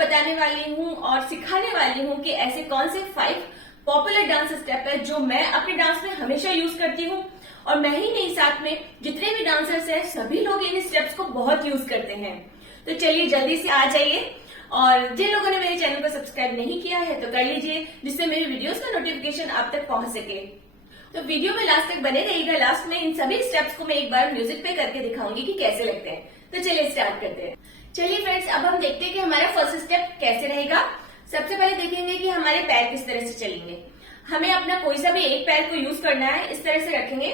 बताने वाली हूँ और सिखाने वाली हूँ कि ऐसे कौन से 5 पॉपुलर डांस स्टेप है जो मैं अपने डांस में हमेशा यूज करती हूँ और मैं ही नहीं, साथ में जितने भी डांसर्स हैं सभी लोग इन स्टेप्स को बहुत यूज करते हैं। तो चलिए जल्दी से आ जाइए, और जिन लोगों ने मेरे चैनल को सब्सक्राइब नहीं किया है तो कर लीजिए, जिससे मेरी वीडियोस का नोटिफिकेशन आप तक पहुंच सके। तो वीडियो में लास्ट तक बने रहिएगा। लास्ट में इन सभी स्टेप्स को मैं एक बार म्यूजिक पे करके दिखाऊंगी कि कैसे लगते हैं। तो चलिए स्टार्ट करते हैं। चलिए फ्रेंड्स, अब हम देखते हैं कि हमारा फर्स्ट स्टेप कैसे रहेगा। सबसे पहले देखेंगे कि हमारे पैर किस तरह से चलेंगे। हमें अपना कोई सा भी एक पैर को यूज करना है, इस तरह से रखेंगे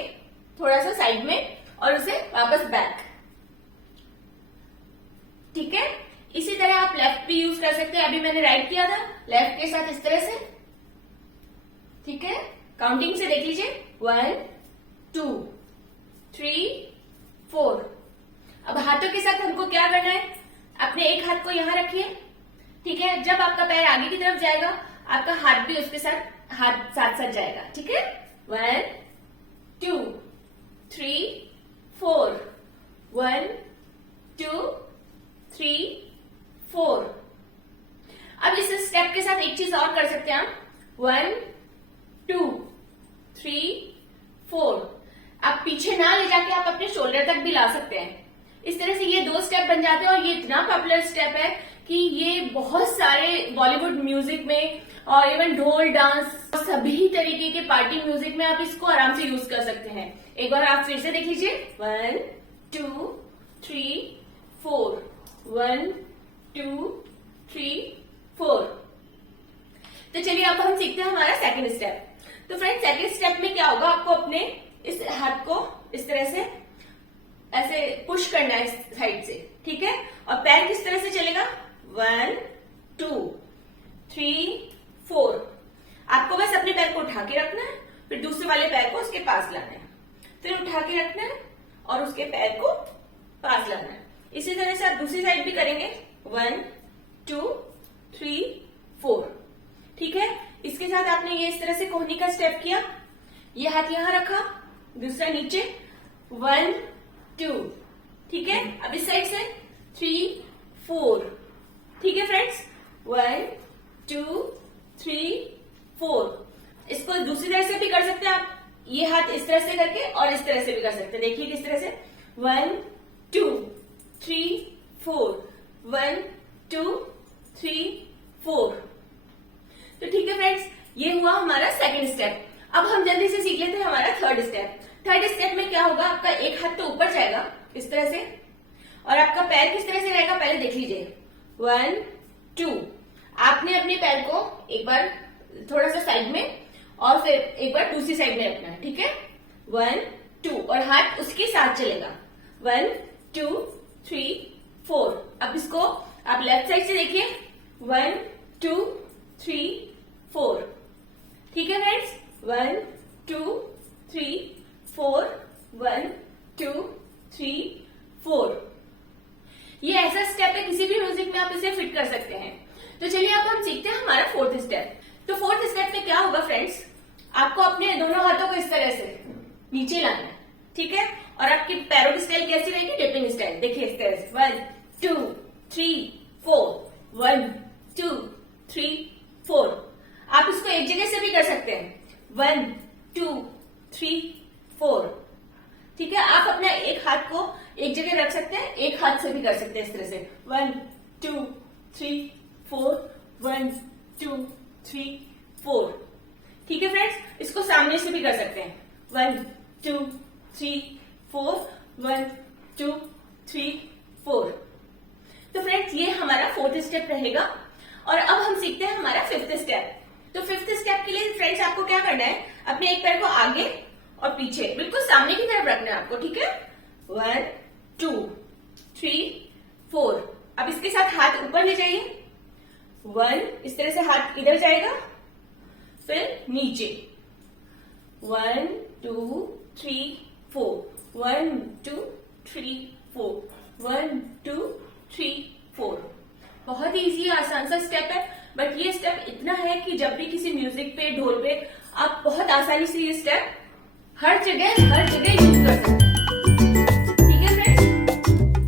थोड़ा सा साइड में और उसे वापस बैक। ठीक है, इसी तरह आप लेफ्ट भी यूज कर सकते हैं। अभी मैंने राइट किया था, लेफ्ट के साथ इस तरह से। ठीक है, काउंटिंग से देख लीजिए, 1 2 3 4। अब हाथों के साथ हमको क्या करना है, अपने एक हाथ को यहां रखिए। ठीक है, जब आपका पैर आगे की तरफ जाएगा आपका हाथ भी उसके साथ साथ जाएगा। ठीक है, 1 2 3 4, 1 2 3 4। अब इस स्टेप के साथ एक चीज और कर सकते हैं आप, 1 2 3 4। आप पीछे ना ले जाके आप अपने शोल्डर तक भी ला सकते हैं। इस तरह से ये 2 स्टेप बन जाते हैं और ये इतना पॉपुलर स्टेप है कि ये बहुत सारे बॉलीवुड म्यूजिक में और इवन ढोल डांस, सभी तरीके के पार्टी म्यूजिक में आप इसको आराम से यूज कर सकते हैं। एक बार आप फिर से देख लीजिए, 1 2 3 4, 1 2 3 4। तो चलिए अब हम सीखते हैं हमारा सेकंड स्टेप। तो फ्रेंड, सेकंड स्टेप में क्या होगा, आपको अपने इस हाथ को इस तरह से ऐसे पुश करना है इस साइड से। ठीक है, और पैर किस तरह से चलेगा, 1 2 3 4। आपको बस अपने पैर को उठा के रखना है, फिर दूसरे वाले पैर को उसके पास लाना है, फिर उठा के रखना है और उसके पैर को पास लाना है। इसी तरह से आप दूसरी साइड भी करेंगे, 1 2 3 4। ठीक है, इसके साथ आपने ये इस तरह से कोहनी का स्टेप किया, ये हाथ यहां रखा, दूसरा नीचे, 1 2। ठीक है, अब इस साइड से 3 4। ठीक है फ्रेंड्स, 1 2 3 4। इसको दूसरी तरह से भी कर सकते हैं आप, ये हाथ इस तरह से करके और इस तरह से भी कर सकते हैं। देखिए किस तरह से, 1 2 3 4, 1 2 3 4। तो ठीक है फ्रेंड्स, ये हुआ हमारा सेकंड स्टेप। अब हम जल्दी से सीख लेते हैं हमारा थर्ड स्टेप। थर्ड स्टेप में क्या होगा, आपका एक हाथ तो ऊपर जाएगा इस तरह से, और आपका पैर किस तरह से रहेगा पहले देख लीजिए, 1 2। आपने अपने पैर को एक बार थोड़ा सा साइड में और फिर एक बार दूसरी साइड में रखना है। ठीक है, 1 2, और हाथ उसके साथ चलेगा, 1 2 3 4। अब इसको आप लेफ्ट साइड से देखिए, 1 2 3 4। ठीक है फ्रेंड्स, 1 2 3 4, 1 2 3 4। ये ऐसा स्टेप है, किसी भी म्यूजिक में आप इसे फिट कर सकते हैं। तो चलिए अब हम सीखते हैं हमारा फोर्थ स्टेप। तो फोर्थ स्टेप में क्या होगा फ्रेंड्स, आपको अपने दोनों हाथों को इस तरह से नीचे लाना है। ठीक है, और आपकी पैरों की स्टाइल कैसी रहेगी, डिपिंग स्टाइल। देखिए इस तरह से, 1 2 3 4, 1 2 3 4। आप इसको एक जगह से भी कर सकते हैं, 1 2 3 4। ठीक है, आप अपना एक हाथ को एक जगह रख सकते हैं, एक हाथ से भी कर सकते हैं इस तरह से, 1 2 3 4, 1 2 3 4। ठीक है फ्रेंड्स, इसको सामने से भी कर सकते हैं, 1 2 3 4, 1 2 3 4। तो फ्रेंड्स, ये हमारा फोर्थ स्टेप रहेगा। और अब हम सीखते हैं हमारा फिफ्थ स्टेप। तो फिफ्थ स्टेप के लिए फ्रेंड्स आपको क्या करना है, अपने एक पैर को आगे और पीछे बिल्कुल सामने की तरफ रखना है आपको। ठीक है, 1 2 3 4। अब इसके साथ हाथ ऊपर ले जाइए, 1, इस तरह से हाथ इधर जाएगा, फिर नीचे, 1 2 3 4, 1 2 3 4, 1 2 3 4। बहुत ही इजी आसान सा स्टेप है, बट ये स्टेप इतना है कि जब भी किसी म्यूजिक पे, ढोल पे आप बहुत आसानी से ये स्टेप हर जगह यूज कर सकते हैं। ठीक है फ्रेंड्स,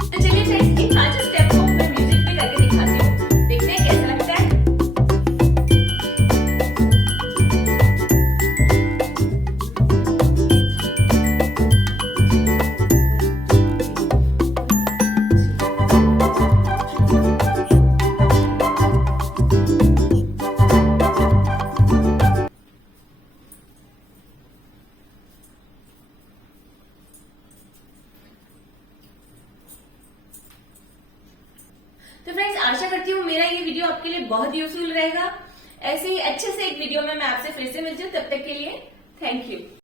तो चलिए फ्रेंड्स, इन 5 स्टेप को मैं म्यूजिक पे करके दिखाती हूँ, देखते हैं कैसे तो फ्रेंड्स आशा करती हूँ मेरा ये वीडियो आपके लिए बहुत यूजफुल रहेगा। ऐसे ही अच्छे से एक वीडियो में मैं आपसे फिर से मिलती हूँ, तब तक के लिए थैंक यू।